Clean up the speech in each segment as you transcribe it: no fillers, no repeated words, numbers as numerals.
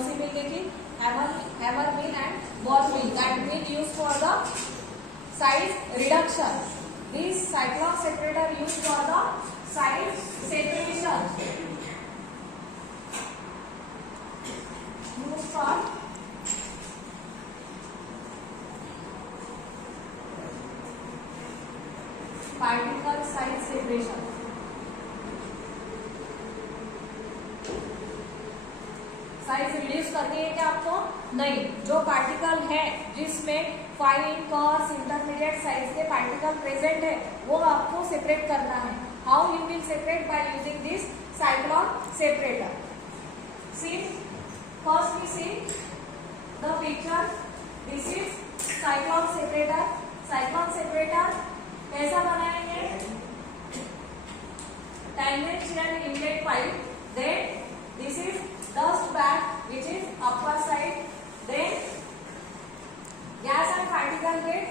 कौन सी मिल देखी, hammer mill and ball mill. That mill use for the size reduction. This cyclone separator use for the size separation. Use for particle size separation. Size reduce करनी है क्या आपको? नहीं. जो particle है जिसमें फाइन, कॉर्स, इंटरमीडिएट साइज के particle present है वो आपको सेपरेट करना है. How you will separate? By using this cyclone separator. See first we see the picture. This is cyclone separator. Cyclone separator कैसा बनाएंगे? tangential inlet pipe. Then this is dust bag which is upper side. Then gas and particle get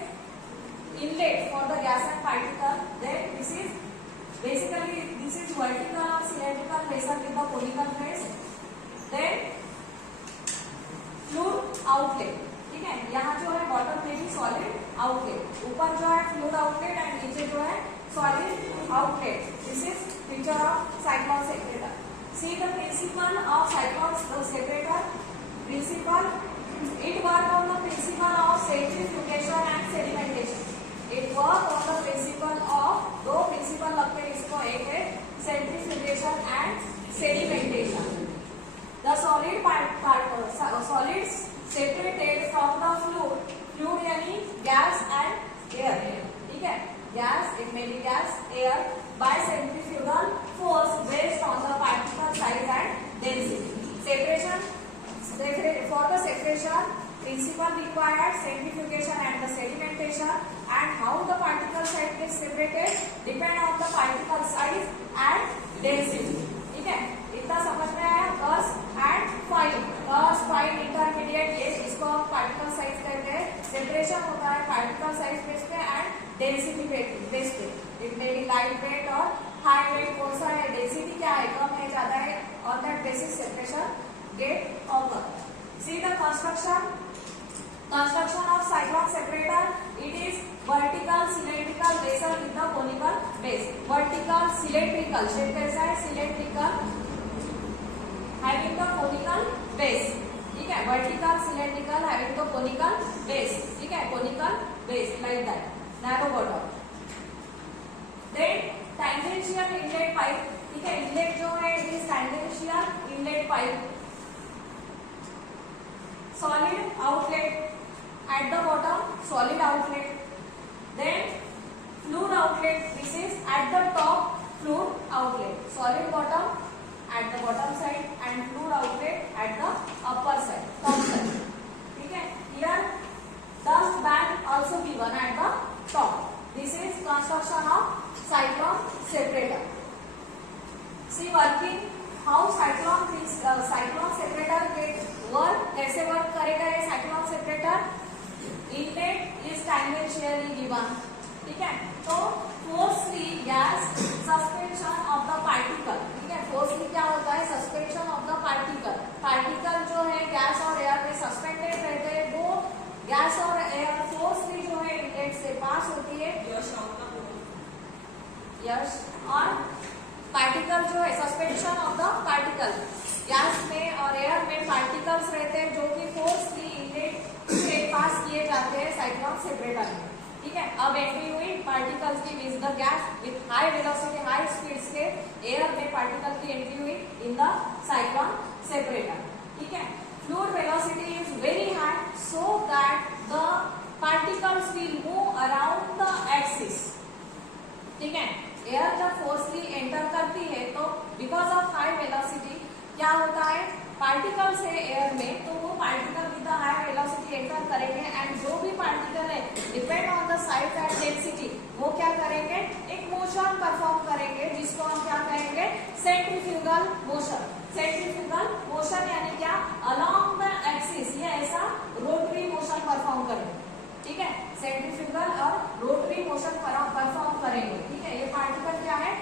inlet for the gas and particle. Then this is basically this is vertical or cylindrical vessel with the conical face. Then fluid outlet. ठीक है, यहाँ जो है bottom में भी solid outlet, ऊपर जो है फ्लूइड आउटलेट एंड नीचे जो है solid outlet. This is picture of cyclone separator. See the principle of cyclone separator. Principle, it work on the principle of centrifugation and sedimentation. It work on the principle of, दो principle लगते हैं इसको. एक है centrifugation and sedimentation. The solid solids separated from the fluid. Fluid यानी gas and air. ठीक है, gas, it may be gas, air, by centrifugal force based on the particle size and density. Separation, for the separation principle required centrifugation and the sedimentation. And how the particle size gets separated depend on the particle size and density. ठीक है, इतना समझ में आया? Coarse and fine. Coarse, fine, intermediate, ये इसको particle size कहते हैं. सेपरेशन होता है पार्टिकल साइज बेस पे एंड डेंसिटी बेस पे. It may be light weight और हाई वेट. कौन सा है, डेंसिटी क्या है, कम है, ज्यादा है, on that basis separation get occur. See the construction. Construction of cyclone separator. It is vertical cylindrical vessel with the conical base. Vertical cylindrical shape कैसा है? Cylindrical having the conical base. ठीक है, vertical cylindrical having the conical base. ठीक है, conical base like that. Narrow bottom. Then tangential inlet pipe. ठीक है, inlet जो है it is tangential inlet pipe. Solid outlet at the bottom, solid outlet. Then fluid outlet. This is at the top, fluid outlet. Solid bottom at the bottom side and fluid outlet at the upper side, top side. ठीक है, here dust bag also given at the top. This is construction of cyclone separator. See working how cyclone separator get work. कैसे work करेगा ये cyclone separator? Inlet is tangentially given. ठीक है, तो forcefully gas suspension of the particle. ठीक है, forcefully क्या होता है? suspension of the particle. particle जो है गैस और एयर में सस्पेंडेड रहते हैं. वो गैस और एयर फोर्सली जो है इनलेट से पास होती है. यस, और पार्टिकल जो है suspension of the particle. Gas में और एयर में पार्टिकल्स रहते हैं जो कि फोर्सली इनलेट से पास किए जाते हैं साइक्लॉन सेपरेटर में. ठीक है, अब एंट्री हुई पार्टिकल्स की with the gas with high velocity, high speeds के एयर में पार्टिकल की एंट्री हुई इन द साइक्लॉन सेपरेटर. ठीक है, fluid velocity is very high so that the particles will move around the axis. ठीक है, एयर जब फोर्सली एंटर करती है तो बिकॉज ऑफ हाई वेलोसिटी क्या होता है, पार्टिकल से एयर में, तो वो particle with the high velocity enter करेंगे एंड जो भी पार्टिकल है depend on the size and density वो क्या करेंगे, एक मोशन परफॉर्म करेंगे जिसको हम क्या कहेंगे, सेंट्रीफ्यूगल मोशन. सेंट्रीफ्यूगल मोशन यानी क्या, अलोंग द एक्सिस, ये ऐसा रोटरी मोशन परफॉर्म करेंगे. ठीक है, सेंट्रीफ्यूगल और रोटरी मोशन परफॉर्म करेंगे. ठीक है, ये पार्टिकल क्या है,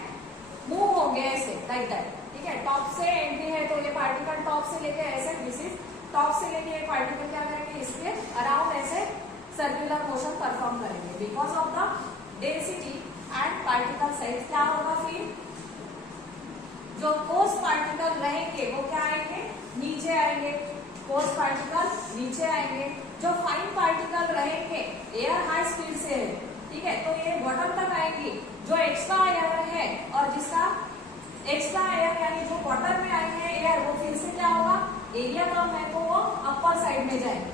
मूव होंगे ऐसे लाइक दैट. ठीक है, टॉप से एंट्री है तो ये पार्टिकल टॉप से लेके ऐसे, दिस इज टॉप से लेके एक पार्टिकल क्या करेंगे, इसके अराउंड ऐसे सर्कुलर मोशन परफॉर्म करेंगे। Because of the density and particle size क्या होगा, फिर जो ठोस पार्टिकल रहेंगे वो क्या आएंगे, नीचे आएंगे, ठोस पार्टिकल नीचे आएंगे। जो फाइन पार्टिकल रहेंगे एयर हाई स्पीड से है, ठीक है, तो ये बॉटम तक आएंगी। जो एक्स्ट्रा एयर है और जिसका एक्स्ट्रा एयर यानी जो बॉटम में आए हैं एयर, वो फिर से क्या होगा, एरिया कम है तो वो अपर साइड में जाएंगे।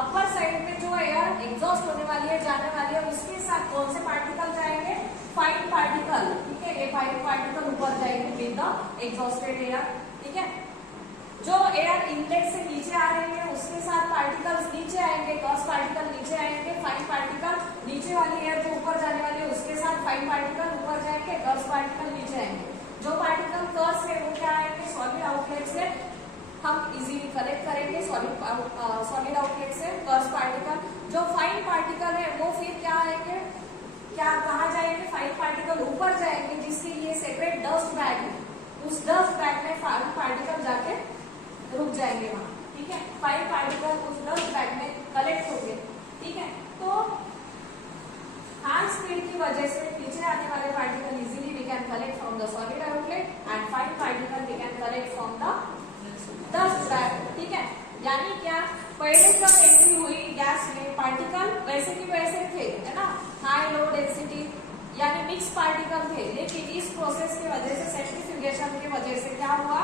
अपर साइड में जो एयर एग्जॉस्ट होने वाली है, जाने वाली है, उसके साथ कौन से पार्टिकल जाएंगे, फाइन पार्टिकल, ठीक है, ये फाइन पार्टिकल ऊपर जाएंगे विद द एग्जॉस्टेड एयर, ठीक है। जो एयर इनलेट से नीचे आ रहे हैं उसके साथ पार्टिकल्स नीचे आएंगे, गॉस पार्टिकल नीचे आएंगे, फाइन पार्टिकल नीचे वाली एयर जो ऊपर जाने वाली है उसके साथ फाइन पार्टिकल ऊपर जाएंगे, गॉस पार्टिकल नीचे आएंगे। जो पार्टिकल कर्स है वो क्या आएंगे, सॉलिड आउटलेट से हम इजीली कलेक्ट करेंगे, सॉलिड आउटलेट से कर्स पार्टिकल। जो फाइन पार्टिकल है वो फिर क्या आएंगे, क्या कहा जाएंगे, फाइन पार्टिकल ऊपर जाएंगे, जिसके लिए सेपरेट डस्ट बैग है, उस डस्ट बैग में फाइन पार्टिकल जाके रुक जाएंगे वहां, ठीक है। फाइन पार्टिकल उस डस्ट बैग में कलेक्ट होंगे, ठीक है। तो हाई स्पीड की वजह से नीचे आने वाले particle easily we can collect from the solid outlet and fine particle we can collect from the dust bag, ठीक है। यानी क्या, पहले जब एंट्री हुई गैस में पार्टिकल वैसे की वैसे थे, है ना, हाई लो डेंसिटी यानी मिक्स पार्टिकल थे, लेकिन इस प्रोसेस की वजह से, सेंट्रीफ्यूगेशन की वजह से क्या हुआ,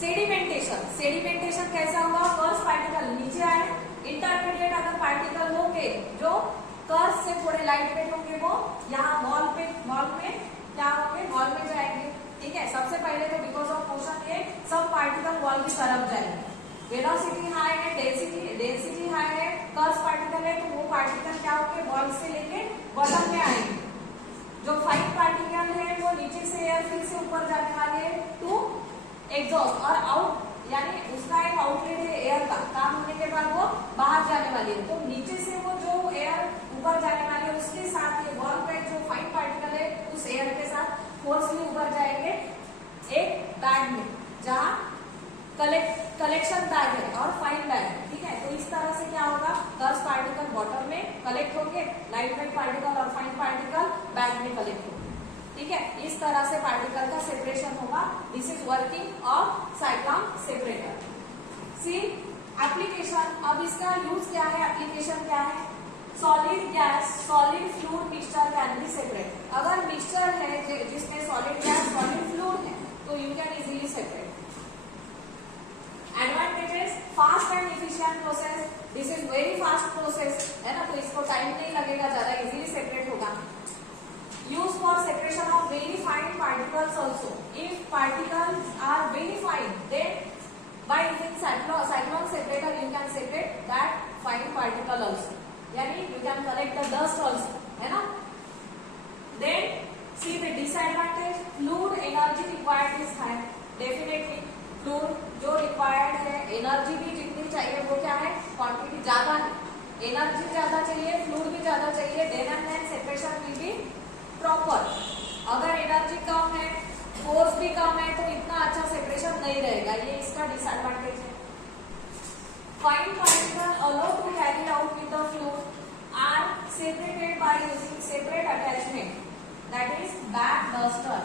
सेडिमेंटेशन। सेडिमेंटेशन कैसा हुआ, फर्स्ट पार्टिकल नीचे आए, इंटरमीडिएट अगर पार्टिकल होंगे जो कर्व से थोड़े लाइट वेट होंगे वो यहाँ वॉल में क्या होंगे, वॉल में जाएंगे, ठीक है। सबसे पहले तो बिकॉज ऑफ मोशन ये सब पार्टिकल वॉल की तरफ जाएंगे। वेलोसिटी हाई है, डेंसिटी हाई है, कर्व पार्टिकल है, तो वो पार्टिकल क्या होंगे, वॉल से लेके बॉटम में आएंगे। जो फाइन पार्टिकल है वो नीचे से एयर फिर से ऊपर जाने वाले हैं टू एग्जॉस्ट और आउट, यानी उसका एक आउटलेट है एयर का, काम होने के बाद वो बाहर जाने वाली है। तो नीचे से वो जो एयर ऊपर जाने वाली है उसके साथ ये वॉल पे जो फाइन पार्टिकल है उस एयर के साथ फोर्सली ऊपर जाएंगे एक बैग में, जहाँ कलेक्शन बैग है और फाइन बैग है, ठीक है। तो इस तरह से क्या होगा, 10 पार्टिकल बॉटम में कलेक्ट होंगे, लाइट वेट पार्टिकल और फाइन पार्टिकल बैग में कलेक्ट होंगे, ठीक है। इस तरह से पार्टिकल का सेपरेशन होगा। This is working of cyclone separator. See application, अब इसका यूज क्या है, एप्लीकेशन क्या है, solid gas solid fluid mixture can be separate. अगर मिक्सचर है जिसमें सॉलिड गैस सॉलिड फ्लूइड है तो you can easily separate. Advantages, fast and efficient process, this is very fast process, है ना, तो इसको टाइम नहीं लगेगा ज्यादा, इजीली सेपरेट होगा। Used for separation of very fine particles also. If particles are very fine, then by using cyclone separator you can separate that fine particle also. Yani you can collect the dust also, है ना. Then see the disadvantage. Fluid energy required is high. Definitely fluid जो required है, energy भी जितनी चाहिए वो क्या है, quantity ज्यादा है, energy ज्यादा चाहिए, fluid भी ज्यादा चाहिए, then and then separation will be proper. अगर एनर्जी कम है, फोर्स भी कम है, तो इतना अच्छा सेपरेशन नहीं रहेगा, ये इसका डिसएडवांटेज है। Fine particle allow to carry out with the fluid are separated by using separate attachment, that is back duster.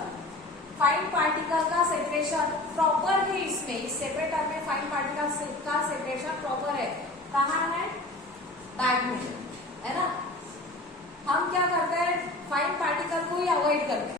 Fine particle का सेपरेशन प्रॉपर है, इसमें इस सेपरेटर में फाइन पार्टिकल का सेपरेशन प्रॉपर है। कहाँ है, बैग में, है ना। हम क्या करते हैं, फाइन पार्टिकल को ही अवॉइड करते हैं।